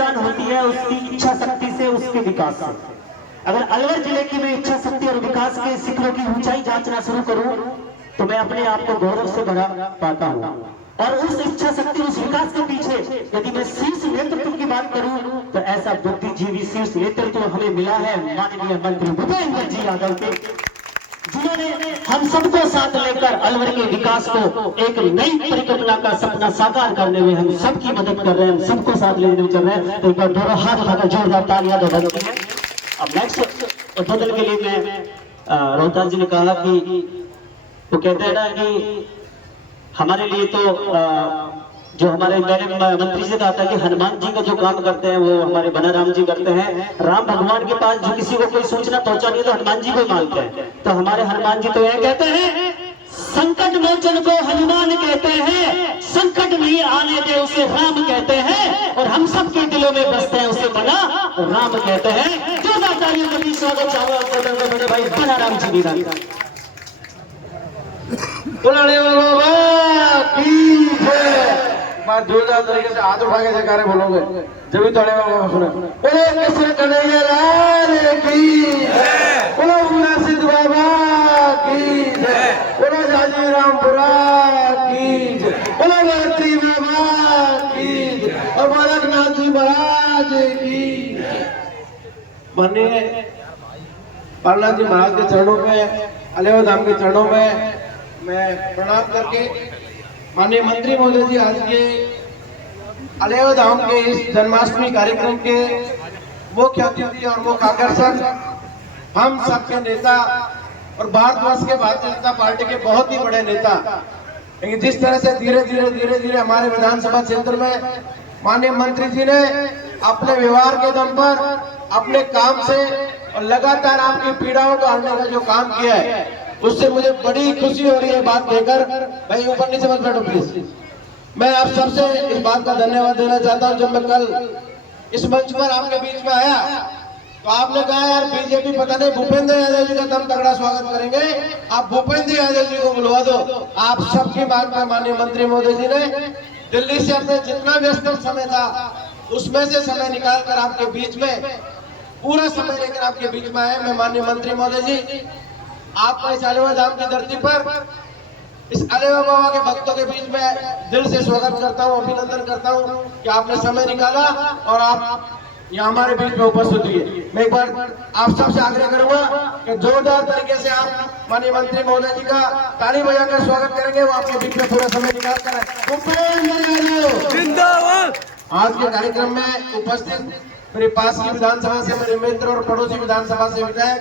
पहचान होती है उसकी इच्छा शक्ति से, उसके विकास से। अगर अलवर जिले की मैं इच्छा शक्ति और विकास के शिखरों की ऊंचाई जांचना शुरू करूं तो मैं अपने आप को गौरव से भरा पाता हूं। और उस इच्छा शक्ति, उस विकास के पीछे यदि मैं शीर्ष नेतृत्व की बात करूं तो ऐसा बुद्धिजीवी शीर्ष नेतृत्व हमें मिला है माननीय मंत्री भूपेंद्र जी यादव के, जिन्होंने हम सबको साथ लेकर अलवर के विकास को एक नई परिकल्पना का सपना साकार करने में हम सबकी मदद कर रहे हैं, हम सबको साथ लेने में चल रहे हैं। तो एक बार दोनों हाथ उठाकर जोरदार तालियां दो। अब नेक्स्ट उद्बोधन के लिए मैं रोहतास जी ने कहा कि वो कहते हैं ना कि हमारे लिए तो जो हमारे मैंने मंत्री से कहा था कि हनुमान जी का जो काम करते हैं वो हमारे बनाराम जी करते हैं। राम भगवान के पास जो किसी को कोई सूचना पहुंचानी तो हनुमान जी को मांगते हैं, तो हमारे हनुमान जी तो यह कहते हैं संकट मोचन को हनुमान कहते हैं, संकट नहीं आने दे उसे राम कहते हैं, और हम सबके दिलों में बसते हैं उसे बना राम कहते हैं। जो तालियों के बीच स्वागत चाहूंगा मेरे भाई बनाराम जी भी जोरदार तरीके से हाथ उठा के जयकारे बोलोगे जब भी तड़े बाबा सुने। बोलो कृष्ण कन्हैया लाल की जय, बोलो पूरा सिद्ध बाबा की जय, बोलो जाजी रामपुरा की जय, बोलो गायत्री बाबा की जय, और बालकनाथ जी महाराज की जय। माननीय बालनाथ जी महाराज के चरणों में, अलेवा धाम के चरणों में मैं प्रणाम करके माननीय मंत्री महोदय जी आज के अलेवा धाम के इस जन्माष्टमी कार्यक्रम के मुख्य अतिथि और मुख्य आकर्षक, हम सबके नेता और भारतवर्ष के भारतीय जनता पार्टी के बहुत ही बड़े नेता, लेकिन जिस तरह से धीरे धीरे हमारे विधानसभा क्षेत्र में माननीय मंत्री जी ने अपने व्यवहार के दम पर, अपने काम से और लगातार आपकी पीड़ाओं को हटाने का जो काम किया है, उससे मुझे बड़ी खुशी हो रही है बात कहकर। भाई ऊपर नीचे मत बैठो प्लीज। मैं आप सबसे इस बात का धन्यवाद देना चाहता हूं। जब मैं कल इस मंच पर आपके बीच में आया तो आपने कहा यार बीजेपी पता नहीं भूपेंद्र यादव जी का दम तगड़ा स्वागत करेंगे, आप भूपेंद्र यादव जी को बुलवा दो। आप सबकी बात पर माननीय मंत्री महोदय जी ने दिल्ली से अपने जितना व्यस्त समय था उसमें से समय निकाल कर आपके बीच में, पूरा समय लेकर आपके बीच में आए। मैं माननीय मंत्री महोदय जी आपका इस अलेवा धाम की धरती पर, इस अलेवा बाबा के भक्तों के बीच में दिल से स्वागत करता हूं, अभिनंदन करता हूं कि आपने समय निकाला और आप यहाँ हमारे बीच में उपस्थित हुए। मैं एक बार आप सबसे आग्रह करूंगा कि जोरदार तरीके से आप माननीय मंत्री महोदय जी का ताली बजाकर स्वागत करेंगे। वो आपके बीच में पूरा समय निकाल कर आज के कार्यक्रम में उपस्थित मेरे पास की विधानसभा से मेरे मित्र और पड़ोसी विधानसभा से विधायक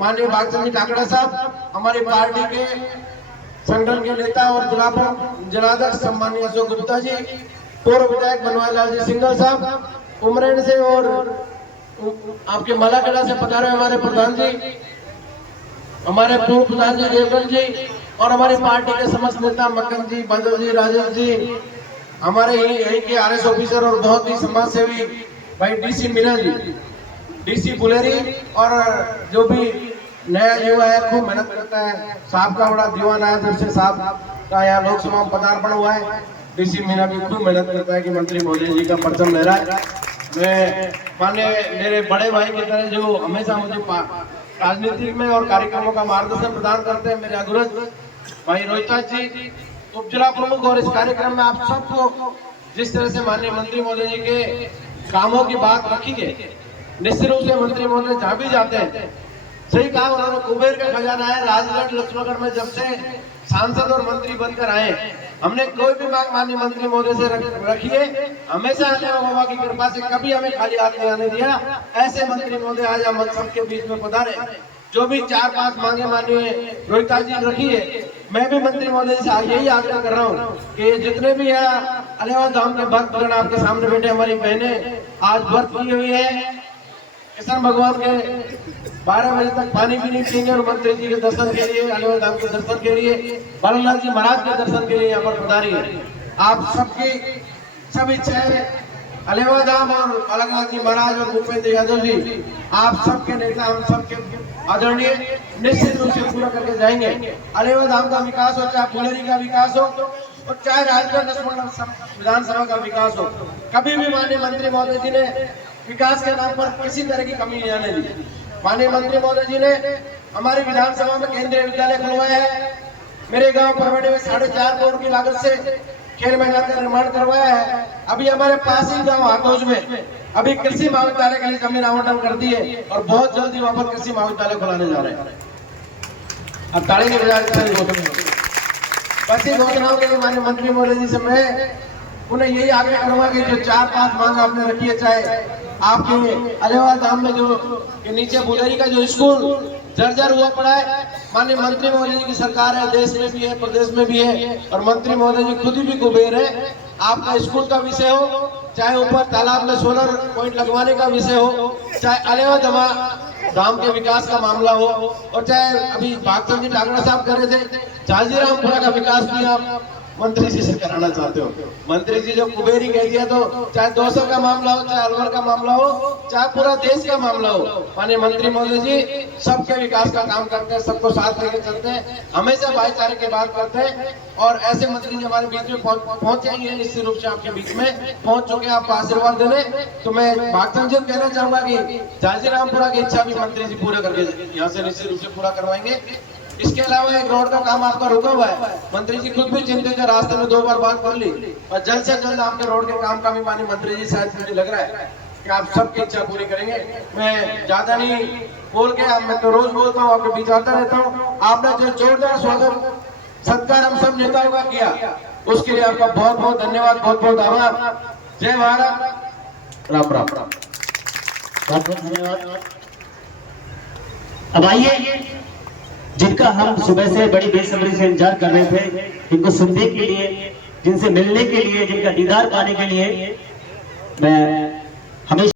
माननीय भागचंद जी काकड़ा साहब, हमारी पार्टी के संगठन के नेता और जनाध्यक्ष सम्मानीय अशोक गुप्ता जी, पूर्व विधायक बनवारी लाल जी सिंघल साहब, उमरेड से और आपके मलाकड़ा से पधारे हमारे प्रधान जी, हमारे पूर्व प्रधान जी देवगन जी, और हमारी पार्टी के समस्त नेता मक्कन जी, बंदर जी, राजेश जी, हमारे यही के आरएस ऑफिसर और बहुत ही समाज सेवी भाई डीसी मीना जी, डीसी बुलेरी, और जो भी नया युवा है खूब मेहनत करता है। साहब का बड़ा दीवाना है, जब से साहब का यहाँ लोकसभा में पदार्पण हुआ है, डीसी मीना भी खूब मेहनत करता है कि मंत्री महोदय जी का परचम लहरा है। मैं माननीय मेरे बड़े भाई की तरह जो हमेशा मुझे राजनीति में और कार्यक्रमों का मार्गदर्शन प्रदान करते हैं, मेरे अग्रज भाई रोहिताज जी, उप जिला प्रमुख। और इस कार्यक्रम में आप सबको जिस तरह से माननीय मंत्री महोदय जी के कामों की बात रखी है, निश्चित रूप से मंत्री महोदय जहाँ भी जाते हैं, सही कहा उन्होंने, कुबेर का खजाना है। राजगढ़ लक्ष्मणगढ़ में जब से सांसद और मंत्री बनकर आए, हमने कोई भी मांग माननीय मंत्री महोदय से रखी है, हमेशा अलेवा बाबा की कृपा से कभी हमें खाली हाथ नहीं आने दिया। ऐसे मंत्री महोदय आज हम सबके बीच में पधारे। जो भी 4-5 मांगे माननीय रोहिताज जी रखी है, मैं भी मंत्री महोदय से यही आग्रह कर रहा हूँ कि जितने भी है अलेवा धाम के भक्तगण आपके सामने बैठे, हमारी बहनें आज व्रत की हुई है, कृष्ण भगवान के 12 बजे तक पानी भी नहीं पिएंगे, और मंत्री जी के दर्शन के लिए, अलेवा धाम के दर्शन के लिए, बालानाथ जी महाराज के दर्शन के लिए यहाँ पर पधारी है। आप सबकी सब इच्छाएं अलेवा धाम और बालानाथ जी महाराज और भूपेंद्र यादव जी, आप सबके नेता, हम सबके आदरणीय, निश्चित रूप से पूरा करके जाएंगे। अलेवा धाम का विकास हो, चाहे बुलेरी का विकास हो, और चाहे राजगढ़ विधानसभा का विकास हो, कभी भी माननीय मंत्री महोदय जी ने विकास के नाम पर किसी तरह की कमी नहीं आने दी। माननीय मंत्री महोदय जी ने हमारी विधानसभा में केंद्रीय विद्यालय खुलवाया है, मेरे गांव परवड़े में 4.5 करोड़ की लागत से खेल मैदान का निर्माण करवाया है। अभी हमारे पास ही गांव हाथोज में अभी कृषि महाविद्यालय के लिए जमीन आवंटन कर दी है और बहुत जल्दी वहां पर कृषि महाविद्यालय खुलाने जा रहे हैं। अब ताली की बजाय बसी घोषणाओं के लिए माननीय मंत्री महोदय जी से मैं उन्हें यही आग्रह करूंगा कि जो 4-5 मांग आपने रखी है, चाहे आपके अलेवा धाम में जो के नीचे बुलेरी का जो स्कूल जर्जर हुआ पड़ा है, माननीय मंत्री महोदय जी की सरकार है, देश में भी है, प्रदेश में भी है, और मंत्री महोदय जी खुद भी कुबेर है। आपका स्कूल का विषय हो, चाहे ऊपर तालाब में सोलर पॉइंट लगवाने का विषय हो, चाहे अलेवा धाम के विकास का मामला हो, और चाहे अभी भागचंद जी ठाकरा साहब कर रहे थे झांसीरामपुरा का विकास भी आप मंत्री जी से कराना चाहते हो। मंत्री जी जो कुबेरी कह दिया, तो चाहे 200 का मामला हो, चाहे अलवर का मामला हो, चाहे पूरा देश का मामला हो, माननीय मंत्री महोदय जी सबके विकास का काम करते हैं, सबको साथ लेके चलते हैं, हमेशा भाईचारे की बात करते हैं। और ऐसे मंत्री जी हमारे बीच में पहुंच जाएंगे, निश्चित रूप से आपके बीच में पहुंच चुके हैं, आपको आशीर्वाद देने। तो मैं भागचंद जी कहना चाहूंगा कि झांसीरामपुरा की इच्छा भी मंत्री जी पूरा करके यहाँ से निश्चित रूप से पूरा करवाएंगे। इसके अलावा एक रोड का काम आपका रुका हुआ है, मंत्री जी खुद भी चिंतित है, रास्ते में 2 बार बात कर ली, और जल्द से जल्द आपके रोड के काम का भी माननीय मंत्री जी शायद मुझे लग रहा है कि आप सबकी इच्छा पूरी करेंगे। मैं ज्यादा नहीं बोल के, मैं तो रोज बोलता हूँ, आपके बीच आता रहता हूँ। आपने जो जोरदार स्वागत सत्कार हम सब नेताओं का किया, उसके लिए आपका बहुत बहुत धन्यवाद, बहुत बहुत आभार। जय भारत, राम राम राम। बहुत बहुत धन्यवाद। अब आइए, जिनका हम सुबह से बड़ी बेसब्री से इंतजार कर रहे थे, इनको सुनने के लिए, जिनसे मिलने के लिए, जिनका दीदार पाने के लिए मैं हमेशा